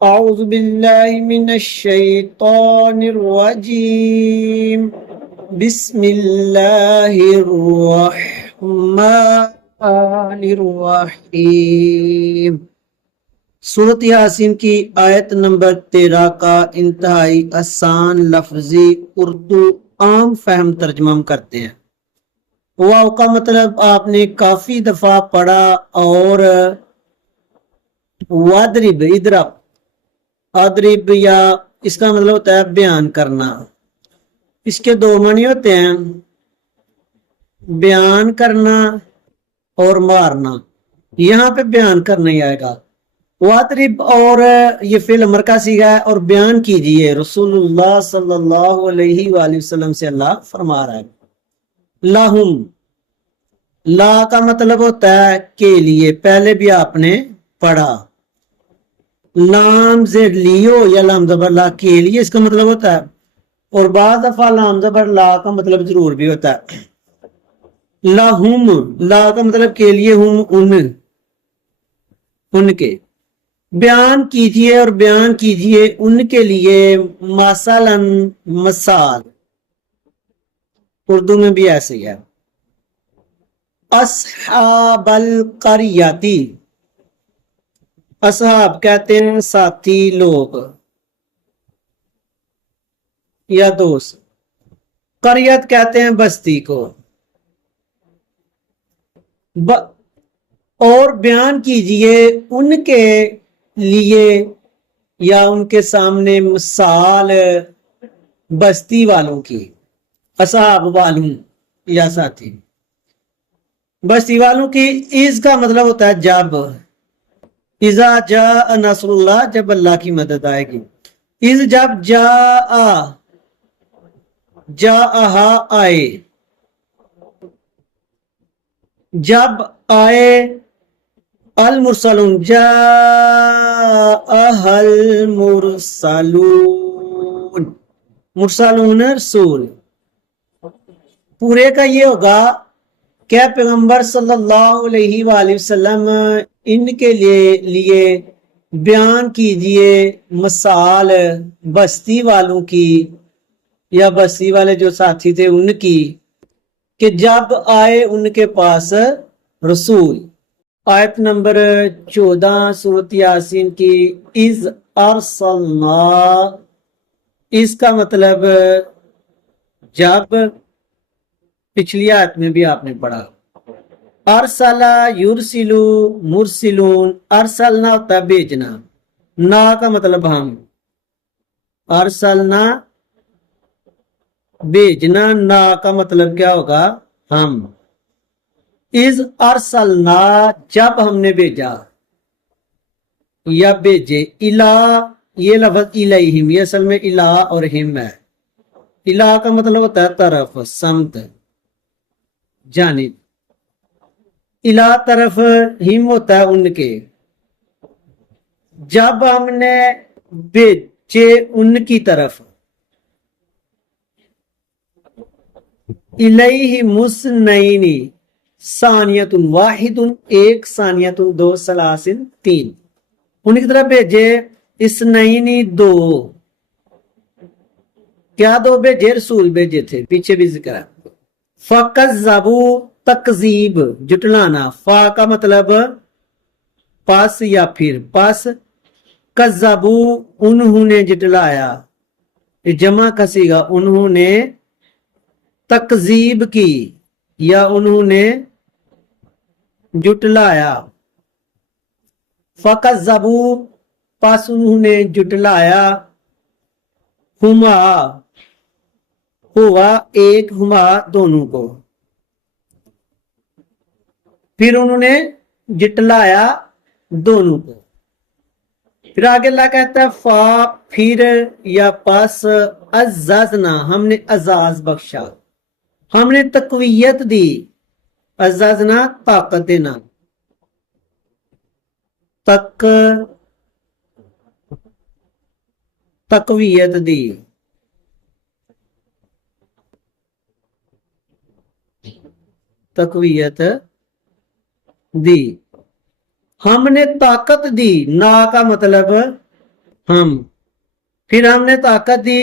أعوذ بالله من الشيطان الرجيم بسم الله الرحمن الرحيم سورۃ یاسین کی آیت نمبر 13 کا انتہائی آسان لفظی اردو عام فہم ترجمہ کرتے ہیں۔ واو کا مطلب آپ نے کافی دفعہ پڑھا، اور وادرب اضرب ادرب یا اس کا مطلب ہوتا ہے بیان کرنا۔ اس کے دو معنی ہوتے ہیں، بیان کرنا اور مارنا۔ یہاں پہ بیان کرنا ہی آئے گا۔ وادرب اور یہ فعل امر کا صیغہ ہے، اور بیان کیجئے، رسول اللہ صلی اللہ علیہ وآلہ وسلم سے اللہ فرما رہا ہے۔ لہم، لا کا مطلب ہوتا ہے کے لیے، پہلے بھی آپ نے پڑھا۔ لام زیر لیو یا لام زبر لا کے لیے اس کا مطلب ہوتا ہے، اور بعض دفعہ لام زبر لا کا مطلب ضرور بھی ہوتا ہے۔ لہم، لا کا مطلب کے لیے، ہم ان کے۔ بیان کیجئے اور بیان کیجئے ان کے لیے، مثلاً مثال، اردو میں بھی ایسے ہی ہے۔ اصحاب القریتی، اصحاب کہتے ہیں ساتھی لوگ یا دوست، قریت کہتے ہیں بستی کو۔ اور بیان کیجئے ان کے لیے یا ان کے سامنے مثال بستی والوں کی، اصحاب والوں یا ساتھی بستی والوں کی۔ اس کا مطلب ہوتا ہے جب، اذا جاء نصر اللہ، جب اللہ کی مدد آئے گی۔ اذ جب، جاءہا آئے، جب آئے، المرسلون، جاءہا المرسلون، مرسلون رسول۔ پورے کا یہ ہوگا کہ پیغمبر صلی اللہ علیہ وآلہ وسلم ان کے لیے بیان کیجئے مثال بستی والوں کی یا بستی والے جو ساتھی تھے ان کی، کہ جب آئے ان کے پاس رسول۔ آیت نمبر 14 سورۃ یاسین کی، اذ ارسلنا، اس کا مطلب جب، پچھلی آیت میں بھی آپ نے پڑھا۔ ارسلہ یرسلو، مرسلون، ارسلنا ہوتا ہے بھیجنا، نا کا مطلب ہم، ارسلنا بھیجنا، نا کا مطلب کیا ہوگا ہم۔ اذ ارسلنا، جب ہم نے بھیجا یا بھیجے۔ الہ، یہ لفظ الیہم، یہ اصل میں الہ اور ہم ہے۔ الہ کا مطلب ہوتا ہے طرف، سمت، جانب۔ الہ طرف، ہم ہوتا ہے ان کے۔ جب ہم نے بھیجے ان کی طرف۔ الیہ مسنین، ثانیۃ واحد، ایک، ثانیۃ دو، ثلاثن تین، ان کی طرف بھیجے۔ اثنین، دو، کیا دو بھیجے؟ رسول بھیجے تھے، پیچھے بھی ذکر ہے۔ فکذبوا، تکذیب، جٹلانا، فا کا مطلب پس یا پھر، پس کذبوا، انہوں نے جٹلایا، جمع کا صیغہ، انہوں نے تکذیب کی یا انہوں نے جٹلایا۔ فکذبوا، پس انہوں نے جٹلایا، ہما، ہوا ایک، ہما دونوں کو، پھر انہوں نے جٹلایا دونوں کو۔ پھر آگے اللہ کہتا ہے فا، پھر یا پس، عززنا، ہم نے اعزاز بخشا، ہم نے تقویت دی۔ عززنا، طاقت دینا، تقویت دی، تقویت دی، ہم نے طاقت دی۔ نا کا مطلب ہم، پھر ہم نے طاقت دی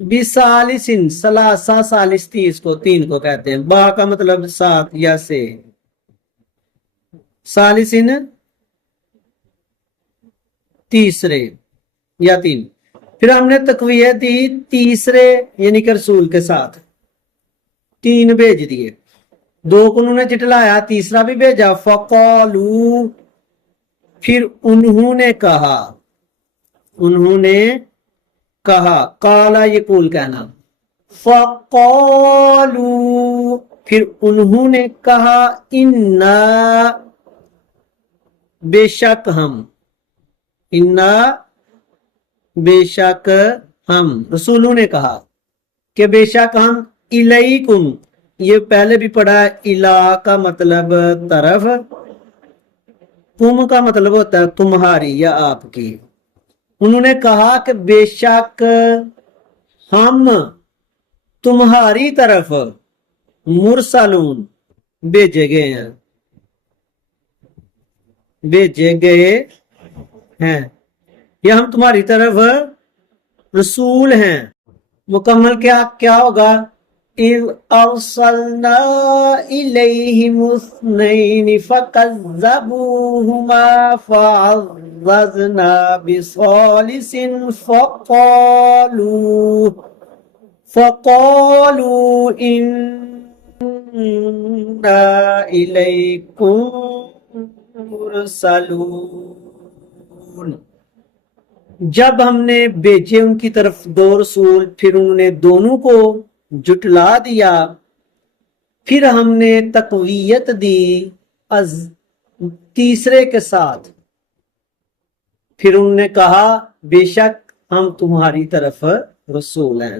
بسالسن، سلاسا سالس 30 کو 3 کو کہتے ہیں، با کا مطلب 7 یا سے، سالسن تیسرے یا 3، پھر ہم نے تقویت دی تیسرے یعنی کہ رسول کے ساتھ 3 بھیج دیے، 2 کو انہوں نے جٹلایا، تیسرا بھی بھیجا، فقالو پھر انہوں نے کہا، قالا یہ قول کہنا، فقالو پھر انہوں نے کہا، انا بے شک ہم، انا بے شک ہم، رسولوں نے کہا کہ بے شک ہم، الیکم یہ پہلے بھی پڑھا ہے، الا کا مطلب طرف، تم کا مطلب ہوتا ہے تمہاری یا آپ کی، انہوں نے کہا کہ بے شک ہم تمہاری طرف مرسلون بھیجے گئے ہیں، یا ہم تمہاری طرف رسول ہیں، مکمل کیا ہوگا، اذ ارسلنا الیہم اثنین فکذبوہما فعززنا بثالث فقالوا انا الیکم مرسلون، جب ہم نے بھیجے ان کی طرف 2 رسول، پھر انہوں نے دونوں کو جٹلا دیا، پھر ہم نے تقویت دی از تیسرے کے ساتھ، پھر انہوں نے کہا بے شک ہم تمہاری طرف رسول ہیں۔